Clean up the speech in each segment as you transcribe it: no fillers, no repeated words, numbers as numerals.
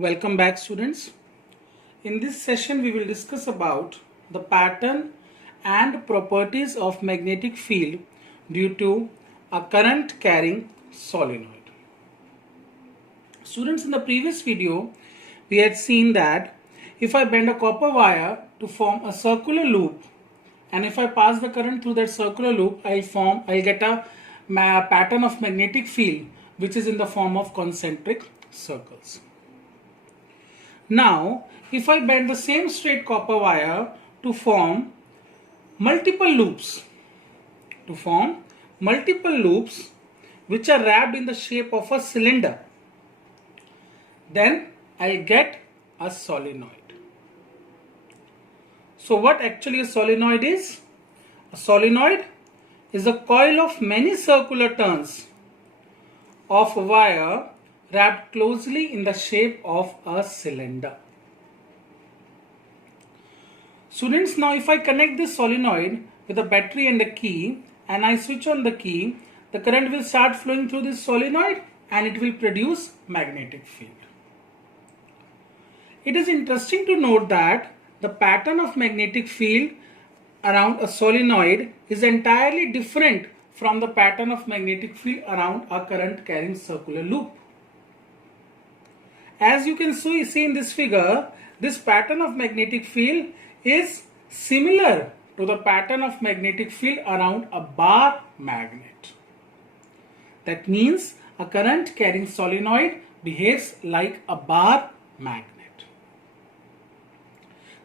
Welcome back, students. In this session we will discuss about the pattern and properties of magnetic field due to a current carrying solenoid. Students, in the previous video we had seen that if I bend a copper wire to form a circular loop, and if I pass the current through that circular loop, I'll get a pattern of magnetic field which is in the form of concentric circles. Now, if I bend the same straight copper wire to form multiple loops, which are wrapped in the shape of a cylinder, then I'll get a solenoid. So what actually a solenoid is? A solenoid is a coil of many circular turns of wire wrapped closely in the shape of a cylinder. Students, now if I connect this solenoid with a battery and a key and I switch on the key, the current will start flowing through this solenoid and it will produce magnetic field. It is interesting to note that the pattern of magnetic field around a solenoid is entirely different from the pattern of magnetic field around a current carrying circular loop. As you can see in this figure, this pattern of magnetic field is similar to the pattern of magnetic field around a bar magnet. That means a current carrying solenoid behaves like a bar magnet.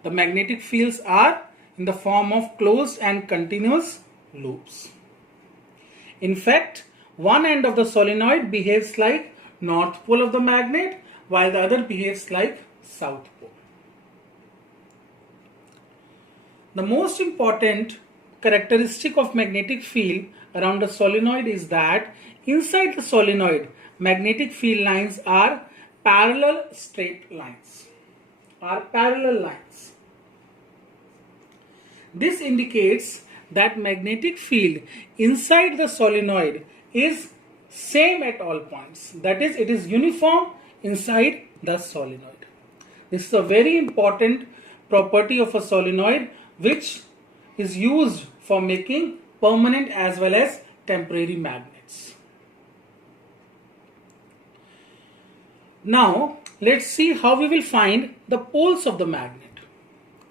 The magnetic fields are in the form of closed and continuous loops. In fact, one end of the solenoid behaves like north pole of the magnet, while the other behaves like south pole. The most important characteristic of magnetic field around a solenoid is that inside the solenoid, magnetic field lines are parallel straight lines, This indicates that magnetic field inside the solenoid is same at all points. That is, it is uniform inside the solenoid. This is a very important property of a solenoid which is used for making permanent as well as temporary magnets. Now let's see how we will find the poles of the magnet,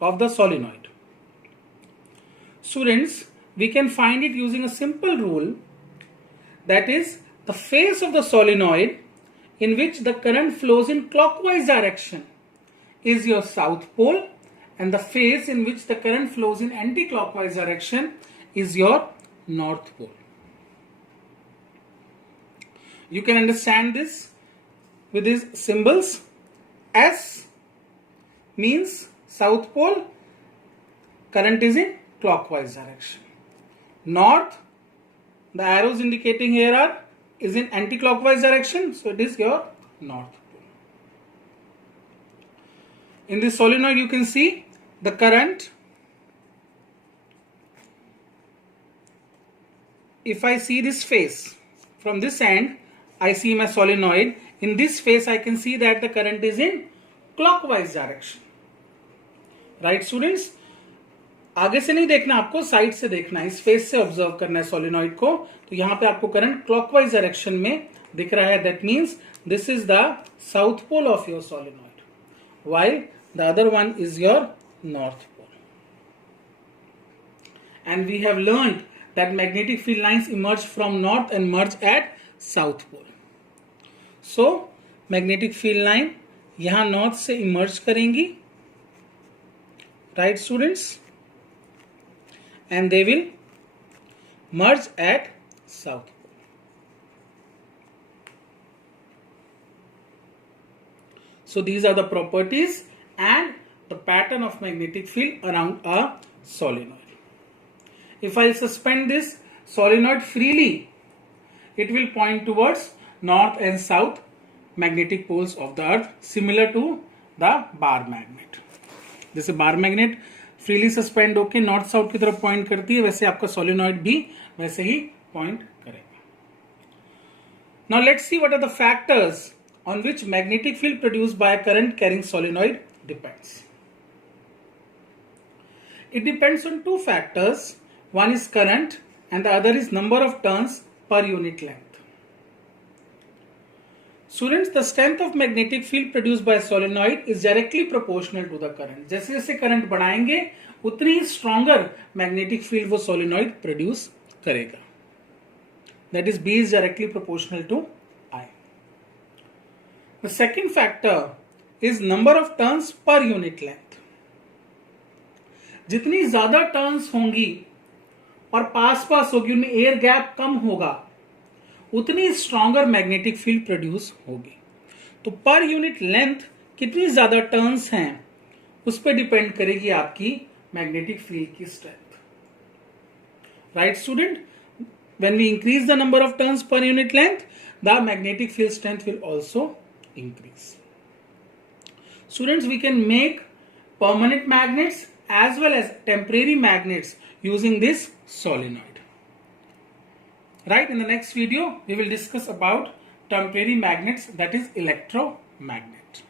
of the solenoid. Students, we can find it using a simple rule, that is, the face of the solenoid in which the current flows in clockwise direction is your south pole, and the face in which the current flows in anti-clockwise direction is your north pole. You can understand this with these symbols. S means south pole, current is in clockwise direction. North, the arrows indicating here is in anti-clockwise direction, so it is your north pole. In this solenoid you can see the current. If I see this face from this end, I see my solenoid. In this face I can see that the current is in clockwise direction. Right, students? आगे से नहीं देखना, आपको side से देखना है, इस face से ऑब्जर्व करना है सोलिनॉइड को. तो यहाँ पे आपको करंट क्लॉकवाइज डायरेक्शन में दिख रहा है. That means this is the south pole of your solenoid, while the other one is your north pole. And we have learned that magnetic field lines emerge from north and merge at south pole. So magnetic field line यहाँ north से emerge करेंगी, right students, and they will merge at south pole. So these are the properties and the pattern of magnetic field around a solenoid. If I suspend this solenoid freely, it will point towards north and south magnetic poles of the earth, similar to the bar magnet. जैसे bar magnet freely suspend होकर north south की तरफ point करती है, वैसे आपका solenoid भी वैसे ही पॉइंट करेगा. Now let's see what are the factors on which magnetic field produced by a current carrying solenoid depends. It depends on two factors. One is current and the other is number of turns per unit length. Students, the strength of magnetic field produced by a solenoid is directly proportional to the current. जैसे जैसे current बढ़ाएंगे उतनी ही stronger magnetic field वो solenoid produce करेगा. That is, B is directly proportional to I. The second factor is number of turns per unit length. जितनी ज्यादा turns होंगी और पास पास होगी, उनमें एयर गैप कम होगा, उतनी स्ट्रॉन्गर मैग्नेटिक फील्ड प्रोड्यूस होगी. तो पर यूनिट लेंथ कितनी ज्यादा टर्न्स हैं उस पर डिपेंड करेगी आपकी मैग्नेटिक फील्ड की strength. Right student, when we increase the number of turns per unit length, the magnetic field strength will also increase. Students, we can make permanent magnets as well as temporary magnets using this solenoid. Right, in the next video we will discuss about temporary magnets, that is electromagnet.